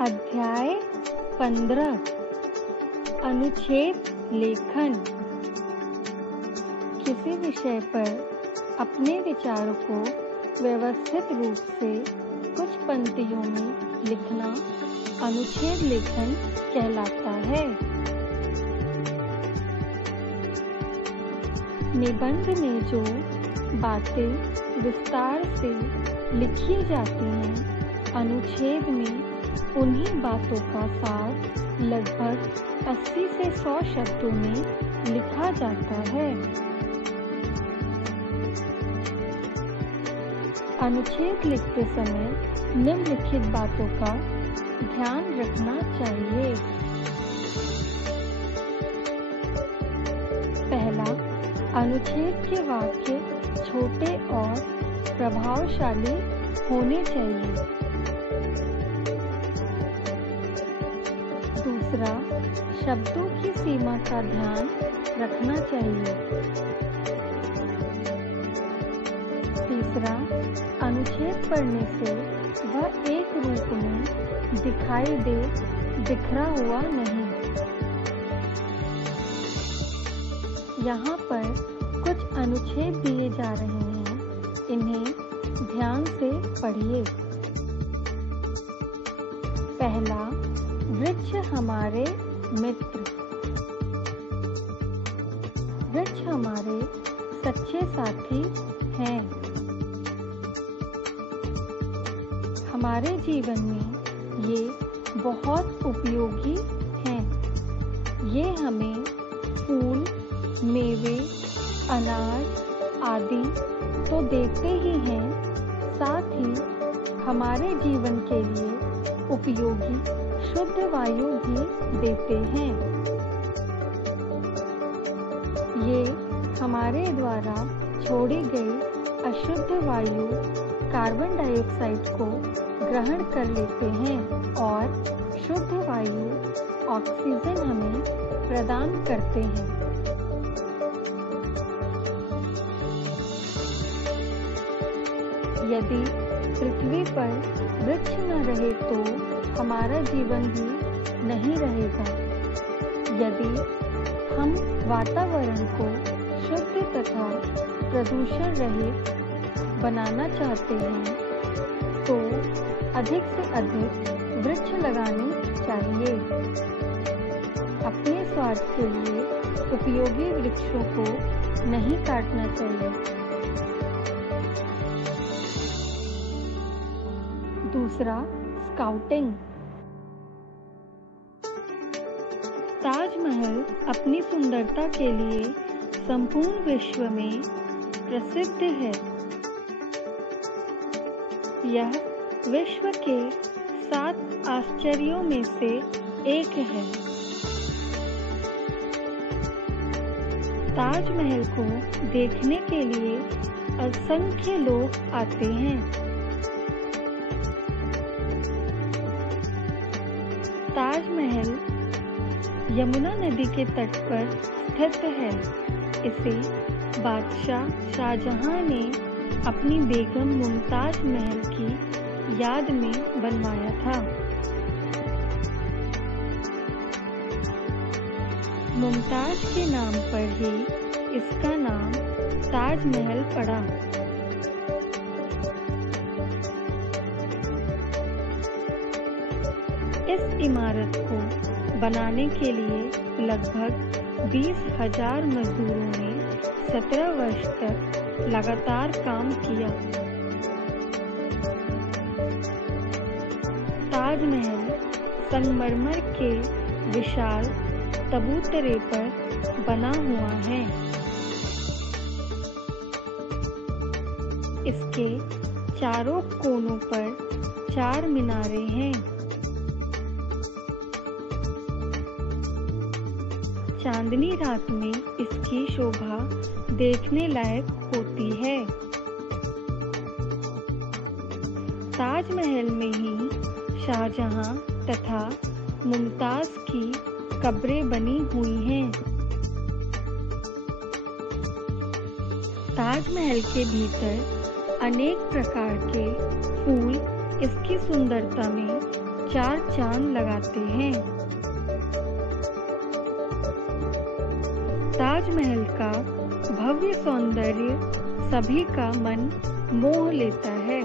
अध्याय 15 अनुच्छेद लेखन। किसी विषय पर अपने विचारों को व्यवस्थित रूप से कुछ पंक्तियों में लिखना अनुच्छेद लेखन कहलाता है। निबंध में जो बातें विस्तार से लिखी जाती हैं, अनुच्छेद में उन्हीं बातों का सार लगभग 80 से 100 शब्दों में लिखा जाता है। अनुच्छेद लिखते समय निम्नलिखित बातों का ध्यान रखना चाहिए। पहला, अनुच्छेद के वाक्य छोटे और प्रभावशाली होने चाहिए। दूसरा, शब्दों की सीमा का ध्यान रखना चाहिए। तीसरा, अनुच्छेद पढ़ने से वह एक रूप में दिखाई दे, बिखरा हुआ नहीं। यहाँ पर कुछ अनुच्छेद दिए जा रहे हैं, इन्हें ध्यान से पढ़िए। पहला, वृक्ष हमारे मित्र। वृक्ष हमारे सच्चे साथी हैं। हमारे जीवन में ये बहुत उपयोगी हैं। ये हमें फूल, मेवे, अनाज आदि तो देते ही हैं, साथ ही हमारे जीवन के लिए उपयोगी शुद्ध वायु भी देते हैं। ये हमारे द्वारा छोड़ी गई अशुद्ध वायु कार्बन डाइऑक्साइड को ग्रहण कर लेते हैं और शुद्ध वायु ऑक्सीजन हमें प्रदान करते हैं। यदि पृथ्वी पर वृक्ष न रहे तो हमारा जीवन भी नहीं रहेगा। यदि हम वातावरण को शुद्ध तथा प्रदूषण रहित बनाना चाहते हैं तो अधिक से अधिक वृक्ष लगाने चाहिए। अपने स्वार्थ के लिए उपयोगी वृक्षों को नहीं काटना चाहिए। दूसरा, स्काउटिंग। ताजमहल अपनी सुंदरता के लिए संपूर्ण विश्व में प्रसिद्ध है। यह विश्व के 7 आश्चर्यों में से एक है। ताजमहल को देखने के लिए असंख्य लोग आते हैं। ताजमहल यमुना नदी के तट पर स्थित है। इसे बादशाह शाहजहां ने अपनी बेगम मुमताज महल की याद में बनवाया था। मुमताज के नाम पर ही इसका नाम ताजमहल पड़ा। इस इमारत को बनाने के लिए लगभग 20,000 मजदूरों ने 17 वर्ष तक लगातार काम किया। ताजमहल संगमरमर के विशाल तबूतरे पर बना हुआ है। इसके चारों कोनों पर 4 मीनारें हैं। चांदनी रात में इसकी शोभा देखने लायक होती है। ताजमहल में ही शाहजहां तथा मुमताज की कब्रें बनी हुई हैं। ताजमहल के भीतर अनेक प्रकार के फूल इसकी सुंदरता में 4 चांद लगाते हैं। ताजमहल का भव्य सौंदर्य सभी का मन मोह लेता है।